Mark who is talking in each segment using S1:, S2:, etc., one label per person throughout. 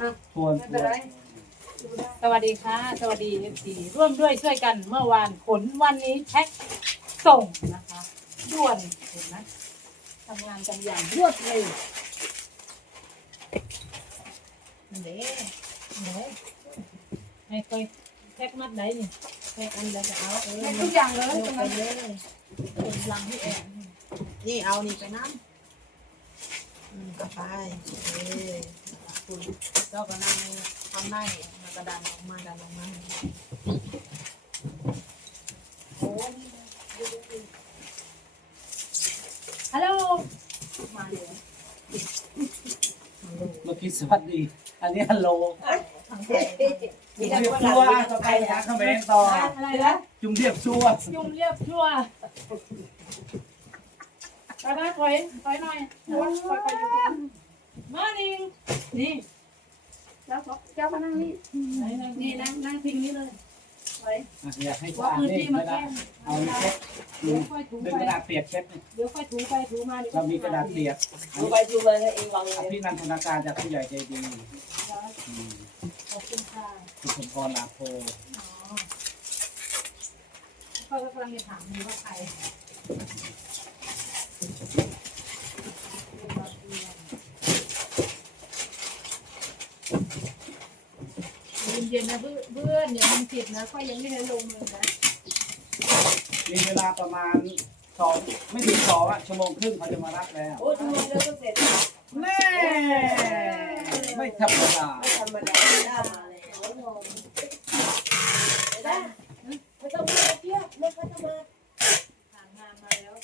S1: ทวนทวน
S2: สวัสดีค่ะ สวัสดีเอฟซีร่วมด้วยช่วยกันเมื่อวานขนวันนี้แพ็คส่งนะคะด่วนเห็นไหมทำงานกันอย่างรวดเร็วเด้เด้ให้เคยแพ็คมัดไหนนี่แพ็คอันเดียวจะเอาเออ
S3: ทุกอย่างเลย
S2: เอา
S3: ตรง
S2: ไป
S3: นั้
S2: เลยเป็นลังที่แอน
S4: นี่เอานี่ไปน้ำอืมเอาไปเอ้ย คุณเจ้าก็นั่งทำได้มากระดานออกมาดันออกมา
S2: ฮัลโหลมาเลย
S1: เมื่อกี้สวัสดี อันนี้ฮัลโหล
S4: ทั้งใจ
S1: จุ่มเรียบชัวต่อไปนะคอมเมนต์ต่อ
S2: อะไรนะ
S1: จุ่มเรียบชัว
S2: ยุ่งเรียบชั่วไปนะถอยถอยหน่อยถอยถอยไปอยู่ ตรงมาดิงนี่
S3: แล้วเจ้ามานั่งนี่
S2: ไหนไหน
S3: นี่
S2: นี่
S3: นั่
S2: นะ
S3: งนั่งพิงนี้เลยไว้
S1: อยากให้
S3: ว่า
S1: อ่าน
S3: พื้น
S1: นี่
S3: ที่มั
S1: ไม่
S3: น
S1: ได้
S3: แคบ
S1: เอาเช็ด
S2: เดี๋ยวค่อยถู
S1: ดึง
S2: ไป
S1: กระดาษเปียกเช็ดนี่
S2: เดี๋ยวค่อยถูไปถูมาเดี๋ยว
S1: เรามีกระดาษเปียก
S4: ดูไปดูมาให้เองวางเลย
S1: พี่นันทนาการจากผู้ใหญ่ใจดีอืม
S2: ขอบคุณค่ะ
S1: คุณสมพรลาโพ
S2: อ๋อก็กำลังจะถามอยู่ว่าใคร เย็นๆนะเพื่อนอย่ามันผิดนะค่อยยังไม่ได้ลงเลยนะ
S1: มีเวลาประมาณสองไม่ถึงสองอะชั่วโมงครึ่งเขาจะมารับแล้ว
S4: โอ้ทำไมเราก็เสร็จ
S1: แม่ไม่ธรรมดา
S4: ไม่ธรรมดาได้มาแล้วได้ไม่ต้องมาเที่ยวไม่ต้องมา
S2: ผ่านงานมาแล้ว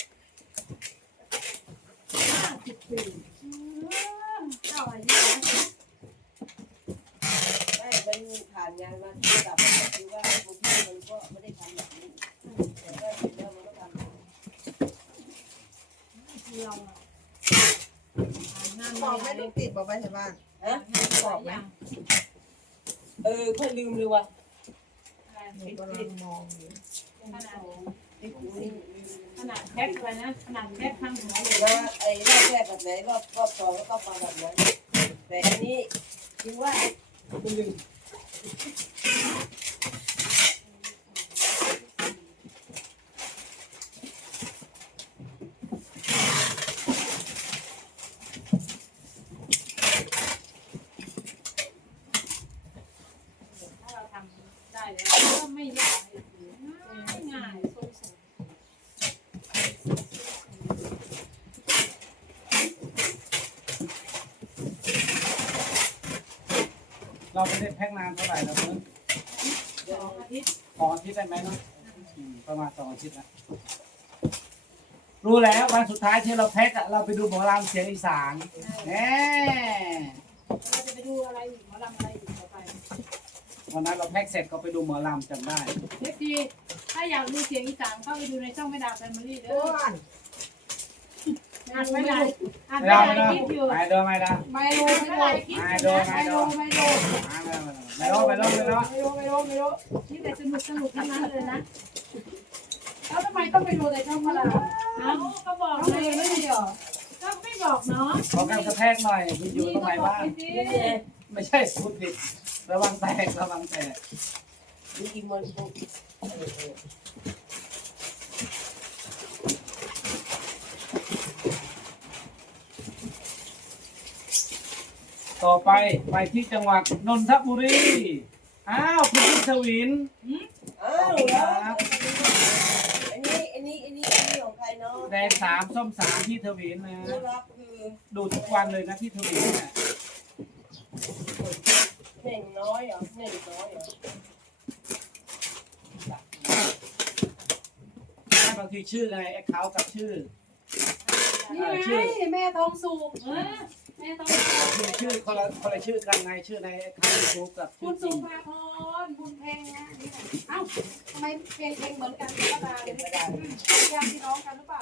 S2: ห้าสิบปีเจ้าอายุนะ
S4: ไม่มันผ่านงานมาที่แบบคือว่าบางทีมันก็ไม่ได้ทำแบบนี้แต่ว่าเสร็จแล้วมันก็ทำ
S2: เราอะผ่านงาน
S5: บ
S2: มา
S5: อกไม่ต้องติดบอกไปที่บ้าน
S4: ฮะ
S2: บอกไหม
S4: เออค่อยลืมเลยว่ะ
S5: กำลังมองอยู่
S2: ขนาดขนาดแพ็คเลยนะขนาดแพ็คข้างหัวเลย
S4: ว่าไอ้รอบแรกแบบไหนรอบรอบสองก็ต้องมาแบบนั้นแต่อันนี้คิดว่าคุณลืม
S2: ถ้าเราทำได้ แล้วก็ไม่ยากง่ายง่ายๆสงๆ
S1: เราไม่ได้แพ็กนานเท่าไหร่แล้วเพิ่ง
S2: สองอาทิตย์
S1: สองอาทิตย์ได้ไหมเนาะอืมประมาณสองอาทิตย์นะรู้แล้ววันสุดท้ายที่เราแพ็กอะเราไปดูหมอลำเสียงอีสานแน่
S2: เราจะไปดูอะไรอีกหมอลำอะไรอีกต่อไป
S1: วันนั้นเราแพ็กเสร็จก็ไปดูหมอลำจำได้
S2: เล็กดีถ้าอยากดูเสียงอีสานเข้าไปดูในช่องไม่ดาวแฟมิลี่เด้
S5: อ้
S2: อ
S5: วน
S2: อ่านไว้หลายอ่าน
S1: ไม่
S2: ไว้
S1: ได้
S2: หลาย
S1: ไม่ได้
S2: คลิปอยู่
S1: ไม่ได้ไม่ได้
S2: ไม่โลไม่หลายคลิปอยู่นะไม่โลไม่โล
S1: ไม่ได้ไม่ได้ไม่ได้ไม่ได้
S2: ไม่โลไม่โลไม่โลนี่แต่สนุกสนุกทั้งนั้นเลยนะแล้วทำไมต้องไปดูในช่องมาล่ะเอ้าก็บอก
S3: น้อง
S2: เล
S3: เอยไม่ได้หรอ
S2: ก็ไม่บอกเนาะ
S1: ขอการกระแทกหน่อยมีอยู่ตรงไหนบ้าง
S2: นี่
S4: นี่
S2: ก็
S4: ไง
S1: ไม่ใช่พูดผิด ระวังแตกระวังแตก
S4: นี่อีมันปุ๊บเออเออ
S1: ต่อไปไปที่จังหวัดนนทบุรี อ้าวคุณพิชวิน
S4: อ้าวแล้วอันนี้อันนี้อันนี้อันนี้ของใครเนาะ
S1: แดงสามส้มสามที่ทวินนะ
S4: รับคือ
S1: ดูทุกวันเลยนะที่ทวินเนี่ย
S4: เน่งน้อยเหรอเน่งน้อยเหรอ
S1: ถ้าบางทีชื่อไงแอคเคาท์กับชื่อ
S3: นี่ไงแม่ทองสุก
S2: เออแม่ต้อง
S1: ชื่อชื่อคนละคนละชื่อกันไงชื่อในแอคเคาท์ยูทูบกับชื่
S3: คุ
S1: อ
S3: ณ
S1: จ
S3: สุ
S1: ริง
S3: ภาพรคุณเพลงนะนี่ค่ะเอ้าทำไมเพลงเพลงเหมือนกันก็ตาเลยไม่ได้ญาติพี่น้องกันหรือเปล่า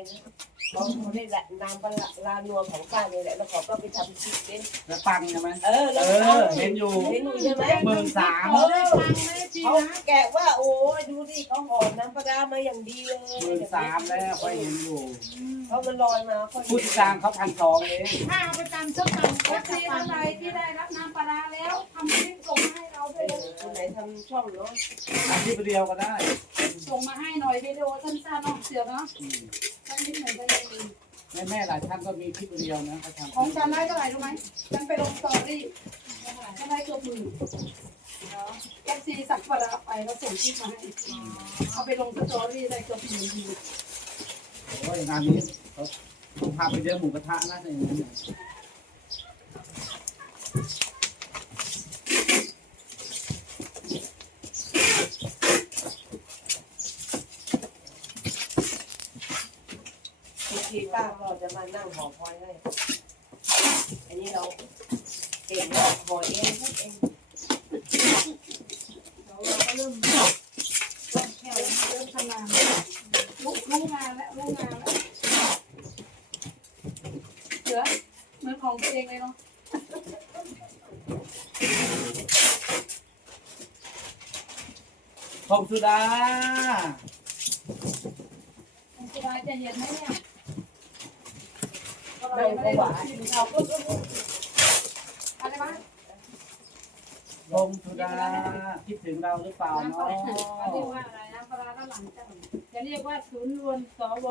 S4: guys. เอ่อรู้ว่าคลิปใครนะเขาเขาได้ละนามปลาลานัวของป้าเนี่ยแหละแล้วเขาก็ไปทำคลิปเนี่ย
S1: แล้วปังใช่ไหม
S4: เออ
S1: เอ
S4: แล้ว
S1: อเห็นอยู่
S4: เห็นอยู่ใช่ไหม
S1: หมื่นสาม
S4: เออเขาแกะว่าโอ้ยดูดิเขาห่อน้ำปลาร้ามาอย่างดีเลย
S1: หมื่นสามแล้วก็เห็นอยู่
S4: เขามันลอยมาเขา
S1: ผู้ติดตามเขาพันสองเอง
S2: ถ้าเอาไปตำส้มตำ
S3: เอ
S2: ก็
S3: ฟ
S2: จะ
S3: ซี
S2: ปั
S3: ท่างนใดที่ได้รับน้ำปลาร้าแล้วทำคลิปส่งมาให้เราด้วยเลย
S4: คนไหนทำช่องเนาะ
S1: อาชีพเดียวก็ได้
S3: ส่งมาให้หน่อยวิดีโอสั้นๆเนาะเสือเนาะ
S1: อืม
S3: สักนิดหนึ่งก็ยังดี
S1: แม่แม่หลายท่านก็มีคลิปเดียวนะเขาทำ
S3: ของฉันได้เท่าไหร่รู้ไหมฉันไปลงสตอรี่ฉันได้เกือบหมื่นเอฟซีสั่งปลาร้าไปแล้วส่งคลิปมาให้เอาไปลงสตอรี่ได้เกือบหมื่นวิว
S1: โอ้ยงานนี้เขาพาไปเดินหมูกระทะนะในนั้นเนี่ย
S4: บางที ป้าก็จะมานั่งห่อพลอยให้ อันนี้เราเก่งเราห่อเองทุกเอง
S3: เราก็เริ่มเริ่มแค่เริ่มทำงานรู้รู้งานแล้วรู้งานแล้วเสือเหมือนของตัวเองเลยเนาะ
S1: พงสุดา
S3: คุณสบายใจเย็นไหมเนี่ย
S4: ไม่ก็หว
S3: อะไรบ้าง
S1: สุดาคิดถึงเราหรือเปล่าเนาะ
S3: เรียกว่าอะไรน้ำปลาด้านหลังจัง
S2: จะเรียกว่าศูนย์รวมสว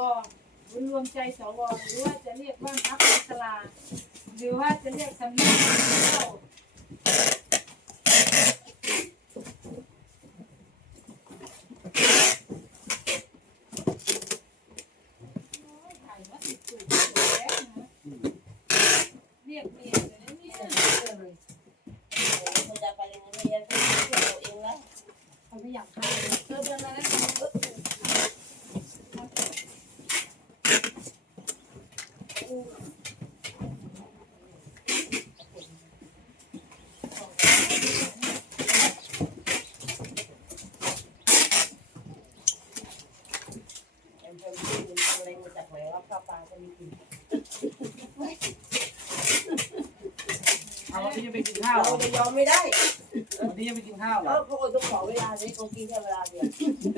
S2: ศูนย์รวมใจสวหรือว่าจะเรียกว่าพักอิสลาหรือว่าจะเรียกสำนักเจ้า ถ่ายมาติดตู่แล้วนะเรียกเมียเลยนะเนี่ย
S4: เขาจะไปโรงเรียนเขาเอาเองแล้ว
S3: เขาไม่อยากฆ่าเลยเออเดินมาแล้ว
S4: แอมเพิ่มที่มันทำอะไรมาจากไหนว่า ข้าวปลาจะมีกิน
S1: เอาวันนี้จะไปกินข้าวเหร
S4: เรา
S1: อ
S4: จะยอมไม่ได้
S1: วันนี้จะไปกินข้าวเหร
S4: เขา
S1: อ
S4: เขาต้องขอเวลาเลยเขากินแค่เวลาเดียว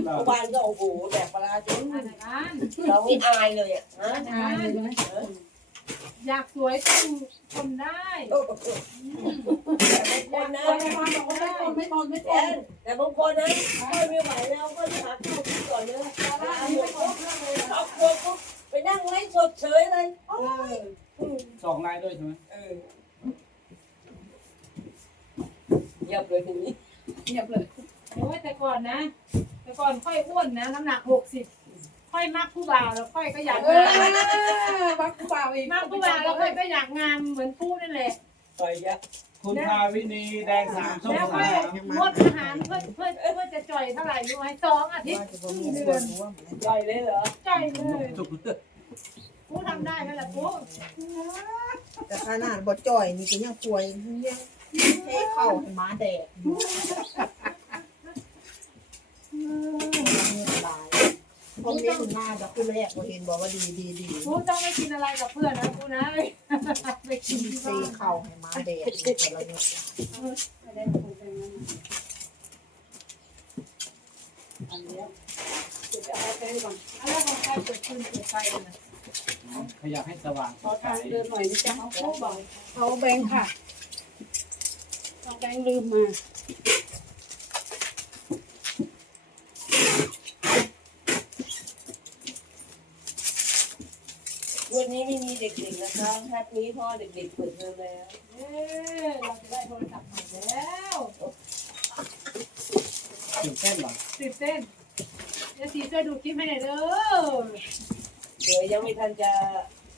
S1: เหรอ
S4: เมื่อวานก็โอ้โหแดกปลาจน
S2: อะไรกัน
S4: เราไม่อายเลยอะฮะ
S3: ตายเลยใช่ไหม
S2: อยากสวยต้องทนได้
S4: โอ้โหแต่บางคนนะ
S3: คนในบ้านบอกว่าไม่ทนไม่ทนไม่ท
S4: แอน
S3: น
S4: แต่บางคนนะไม่ไหวแล้วก็หาข้าวกินก่อนเลย
S3: ปลาร้านี่ไม่ทนเรื่องเลย
S4: ครอบครัวก็ไป นั่งไล่สดเฉยเลยโอ้ย
S1: สองนายด้วยใช่ไหม
S4: เออเงียบเลยทีนี้
S3: เงียบเลย
S2: โอ้ยแต่ก่อนนะ แต่ก่อนค่อยอ้วนนะ น้ำหนักหกสิบค่อยมักผู้บ่าวแล้วค่อยก็อยาก
S3: เอองา
S2: ม
S3: วัดกูเปล่าอีก
S2: มักผู้บ่าวแล้วค่อยก็อยากงามเหมือนผู้นั่นแหละ
S4: ไปยะ
S1: คุณพาวินีแดงสามส้ม
S2: แล้ว
S1: สา
S2: ค่อย
S1: ม
S2: งดอาหารเพื่อเพื่อเพื่อจะจ่อยเท่าไหร่รู้ไหมสองอาทิตย์
S5: ว่าจะบ่มีส่วนร่วม
S4: ใหญ่เลยเหรอ
S2: จ่อยเลย
S1: สุ กเลือด
S2: ผู้ทำได้ไหละผู้
S5: แต่ขนาดบ่จ่อยนี่ก็ยังป่วยยังเทเข้าให้หมาแดกอยู่หลายคอมเมนต์มาแบบคือแรกบ่เห็นบอกว่าดีดีดี
S2: ผู้ต้องไม่กินอะไรกับเพื่อนนะผู้นะไปกินที่
S5: เท
S2: บ้าน
S5: เข้าให้หมาแดกแต่ละเนี่ย
S3: ไม่ได้ทนเป็นงั้นอันเนี้ยเดี๋ยวจะเอาไปก่อน
S2: อะไรของใครเกิดขึ้นเกิดไปนะ
S1: ขยับให้สว่าง
S3: ขอทางเดินหน่อยนี่จะเอาโค้กบอกเอาแบงค์ค่ะเอาแบงค์ลืมมา
S4: วันนี้ไม่มีเด็กๆนะคะแฮปปี้พ่อเด็กๆเปิดเทอมแล้ว
S2: เอ๊ะเราจะได้โทรศัพท์ใหม่แล้ว
S1: ตื่นเต้นเหรอ
S2: ตื่นเต้นเดี๋ยวสีช่วยดูคลิปให้หน่อยเด้อ
S4: เดี๋ยวยังไม่ทันจะ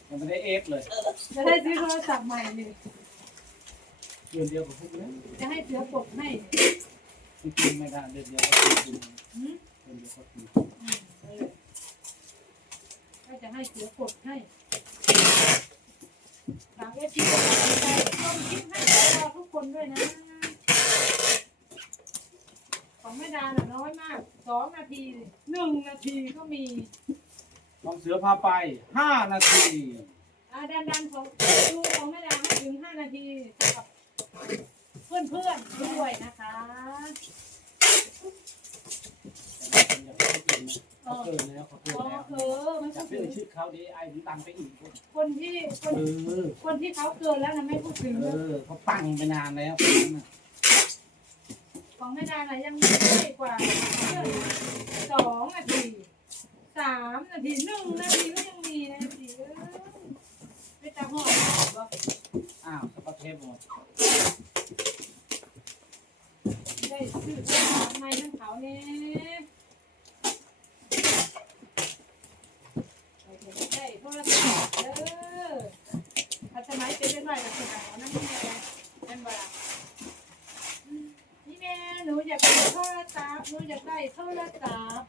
S1: ยังไม่ได้เอฟเลย
S2: จะได้ซื้อโทรศัพท์ใหม่นี่
S1: เดือนเดียวกับพวกนี้
S2: จะให้เสือกดให้
S1: จริงๆไม่ได้เดือนเดียวก็คือเดือนเดียวก็คือ
S2: ก็จะให้เสือกดให้ฝากเอฟซีกดไลค์ใจต้มคลิปให้เราทุกคนด้วยนะ ของแม่ดาน่ะน้อยมากสองนาทีหนึ่งนาทีก็มี
S1: น้องเสือพาไปห้านาที
S2: อ่าดันดันของดูของแม่ดาให้ถึงห้านาทีกับเพื่อนเพื่อนๆด้วยนะคะ
S1: เขาเกินแล้วเขาเกิน
S2: อ๋อ
S1: แล้ว
S2: เออไม่
S1: จะ
S2: พูด
S1: เปลี่
S2: ถึ
S1: ยน
S2: ง
S1: ชื่อเขาดีไอ้ถึงตังไปอีกคน
S2: คนที่คน
S1: เออ
S2: คนที่เขาเกินแล้วนะไม่พูดถึง
S1: เออเขาปังไปนานแล้วคนนั้นน่ะ
S2: ของแม่ดาน่ะยังมีน้อยกว่าสองนาที สามนาทีหนึ่งนาทีก็ยังมีนะพี่เออไม่ตาหอดบ่
S1: อ้าวสปาเทปหมด
S2: ได้ซื้อด้ทำไมทั้งเขาเนี่ยได้โทรศัพท์เด้ออาสมัยเป็นเป็นหน่อยกับสมัยนั่นนี่ไงเป็นบ่ล่ะนี่แม่หนูอยากได้โทรศัพท์หนูอยากได้โทรศัพท์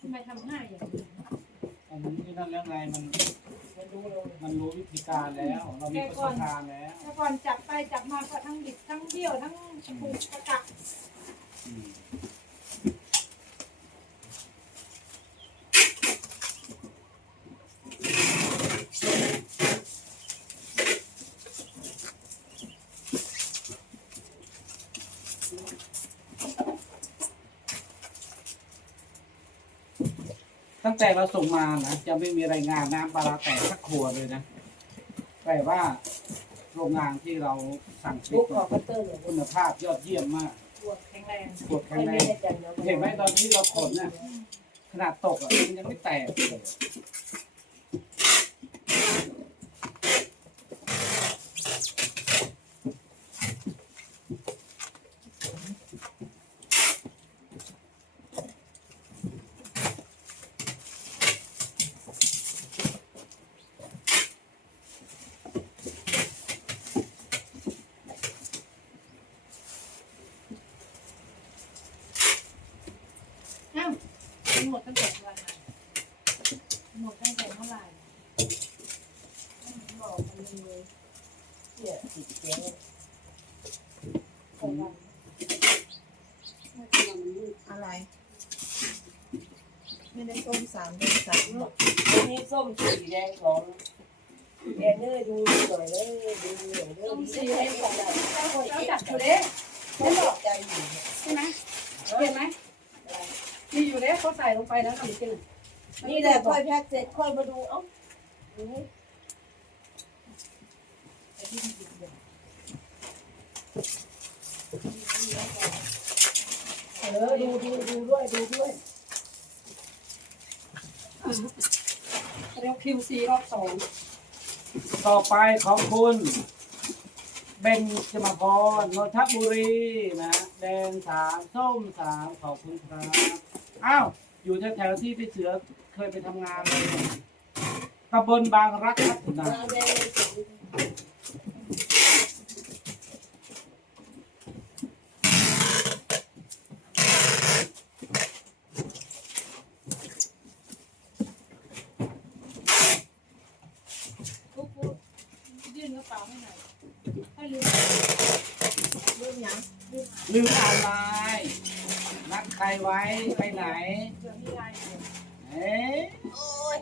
S2: ทำไมทำง่ายอย่างนี้
S1: อันนี้ ที่นั่นแล้วไงมัน
S4: มันรู้เลย
S1: มันรู้วิธีการแล้ว เรามีประสบการณ์แล้ว
S2: แต่ก่อนจับไปจับมาก็ทั้งบิดทั้งเบี้ยวทั้งปูกระกัก
S1: อืม ตั้งแต่เราส่งมานะจะไม่มีรายงานน้ำปลาร้าแตกสักครัวเลยนะแต่ว่าโรงงานที่เราสั่งปิ
S4: ลู
S1: ด
S4: กของพัตเตอร์เนี่ย
S1: คุณภาพยอดเยี่ยมมาก
S2: ปวดแข็งแรง
S1: ปวดแข็ง
S4: ไม่
S1: แร
S4: แน่
S1: ง
S4: ใจนะ
S1: เห็นไหมตอนที่เราขนน่ะขนาดตกอะมันยังไม่แตกเลย
S2: เอ้าหมดตั้งแต่วันไหนหมดตั้งแต่เมื่อไหร่
S4: บอกมัน เสียติดแก๊ส
S5: อะไร ไม่ได้ส้มสามเดือนสามหรอก
S4: อันนี้ส้มสีแดงของแอนเนอร์ดูหน่อยเลยดูหน่อยเลย
S2: ต้มสี
S4: ให้
S2: ให้
S4: ขนา
S2: เราจัดอยู่เด้
S4: ไม่หลอกใจอยู่
S3: ใช่ไหมเห็นไหมมีอยู่เด้เขาใส่ลงไปแล้วทำกิน
S4: นี่แหละค่อยแพ็คเสร็จค่อยมาดูเอ้า
S3: เออดูดูดูด้วยดูด้วยเรียกคิวซีรอบสอง
S1: ต่อไปของคุณเบนจมาพรนนทบุรีนะแดงสามส้มสามขอบคุณครับอ้าวอยู่แถวๆที่พี่เสือเคยไปทำงานเลยตำบลบางรักพัฒนา
S4: เอาแดงเลย
S2: ปุ๊บปุ๊บยื่นกระเป๋าให้หน่อยให้ลืม
S5: เรื่องหยัง
S1: ลืมอะไรนัดใครไว้ไปไหน
S2: เดี๋ยวมีลายอยู่
S1: เอ๊ะ
S5: โอ้ย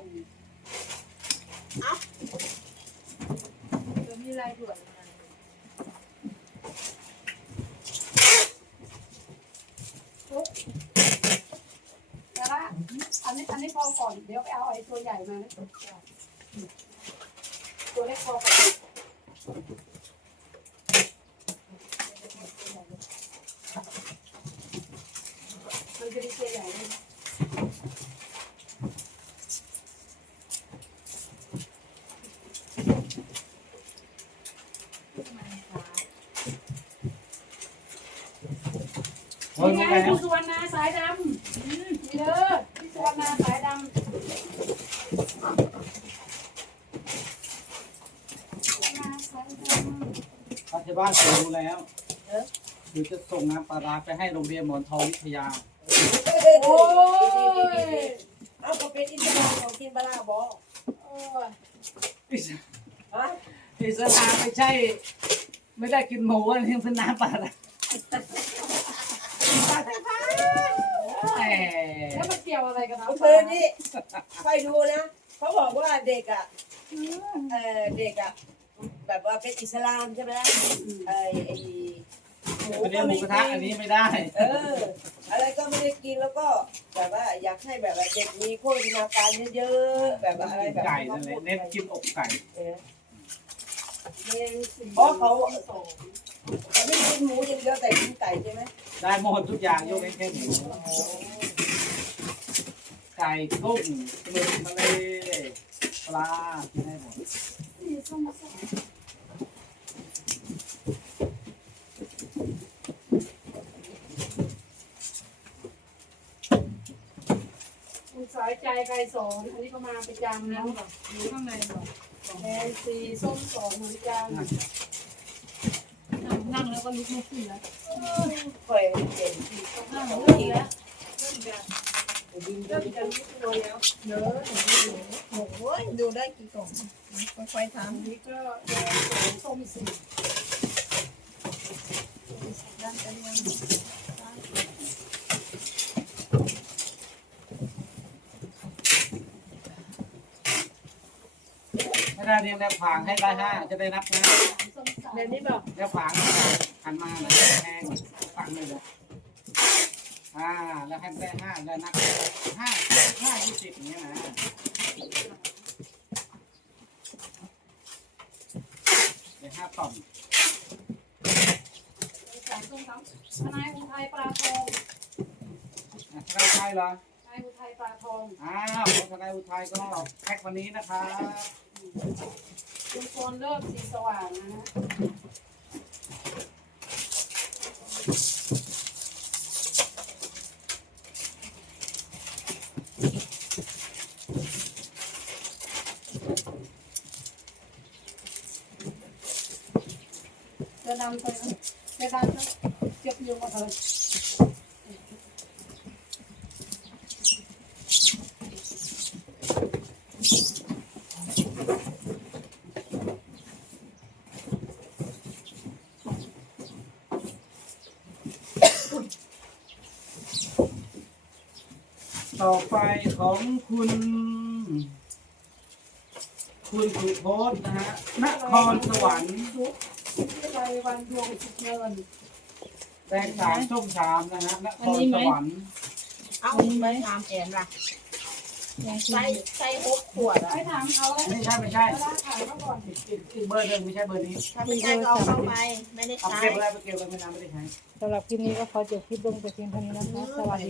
S2: เดี๋ยวมีลายด่วนมา
S3: แต่ละอันนี้อันนี้พอก่อน เดี๋ยวไปเอาไอ้ตัวใหญ่มานะตัวเล็กพอก่อน มันจะมีตัวใหญ่เลย
S2: นี่ไง
S1: แล้ว
S2: คุณสุวรรณาสายดำอืมนี่เด้อพี่สุวรรณาสายดำ
S1: ปัจจุบันผมรู้แล้วเดี๋ยวจะส่งน้ำปลาร้าไปให้โรงเรียนหมอนทองวิทยา
S4: โอ้ยเอาก็เป็นอินทรีย์ของกินปลาร้าบอก
S3: โอ้ย
S1: อิส
S4: ฮะ
S1: อิสลามไม่ใช่ ไม่ได้กินหมูอันนี้เป็นน้ำปลาร้าแหม
S3: แล้วมันเกี่ยวอะไรกันนะ
S4: เมื่อคืนนี่คอยดูนะเขาบอกว่าเด็กอะเออเด็กอะแบบว่าเป็นอิสลามใช่ไหมไอ้ไอ้ห มู
S1: อันนี้
S4: ก็
S1: หมู
S4: ไม่
S1: กระทะ
S4: กิ
S1: อัน
S4: น
S1: นี้ไม่ได้
S4: เออ อะไรก็ไม่ได้กินแล้วก็แบบว่าอยากให้แบบว่าเด็กมีโภชนาการเยอะๆแบบว่าอะไรแบบ
S1: ไก่นั่นแหละเน้นกินอกไก่
S4: เออ
S3: แดงสี
S4: เพราะเขา
S3: สอง
S4: เขาไม่กินหมูอย่างเดียวแต่กินไก่ใช่ไหม
S1: ได้หมดทุกอย่างยกเว้นแค่หมูไก่กุ้งหมึกทะเลปลากินได้หมด
S3: สีส้มสองคุณสายใจไก่สองอันนี้ก็มาประจำนะ
S2: อยู่ข้างในหรอ
S3: แดงสีส้มสองเหมือนกัน
S2: นั่งแล้วก็ลุกไม่ขึ้นแล้ว
S4: คอยเด่น
S2: นั่งแล้วเริ่มแล้วเริ่มจะ
S3: เริ่มจะรู้ตัวแล้ว
S5: เยอะโอ้ยดูได้กี่กล่องค่อยๆท
S3: อันนี้ก็แดงสองส้มสี่ำ
S5: ด้านกันยัง
S1: ไม่ได้เรียงแล้วผางให้ได้ห้าจะได้นับนะ
S3: ส้มสาม
S2: แบบนี้บอก
S1: แล้วผางหันมาแล้วแห้งฝังเลยเลยอ่าแล้วให้ได้ห้าแล้วนับห้าห้ายี่สิบอย่างเงี้ยนะเดี๋ยวห้าต่อม
S3: สามส้มสามทนายอุทัยปลาทอง
S1: นะใครใช่เหรอ
S3: ทนายอุทัยปลาทอง
S1: อ้าวของทนายอุทัยก็แพ็ควันนี้นะครับ
S3: คุณโซนเลิกสีสว่างนะ จะดำไปจะดำนะเก็บอยู่หมดเลย
S1: ต่อไปของคุณ คุณสุโพจน์นะฮะนครสวรรค์
S3: ทุกที่ไรวันดวงสุดเงิน
S1: แดงสามส้มสามนะฮะนครสวรรค์
S5: เอาไปถามแอนล่ะใส่ใส่หกขวดอะ
S3: ไปถามเขาแล้ว
S1: ไม่ใช่ไม่ใช่
S3: เวลาถ่ายเขาก่อน
S1: อีกอีกอีกเบอร์หนึ่งไม่ใช่เบอร์นี้
S5: ถ้าไม่ใช่ก็เอาเข้าไปไม่ได้
S1: เอา
S5: ใช้
S1: เก็บอะไรไปเก็บไว้ไม่นานไม่ได้ใช้
S2: สำหรับคลิปนี้ก็ขอจบคลิปลงแต่เพียงเท่านี้นะคะสวัสดี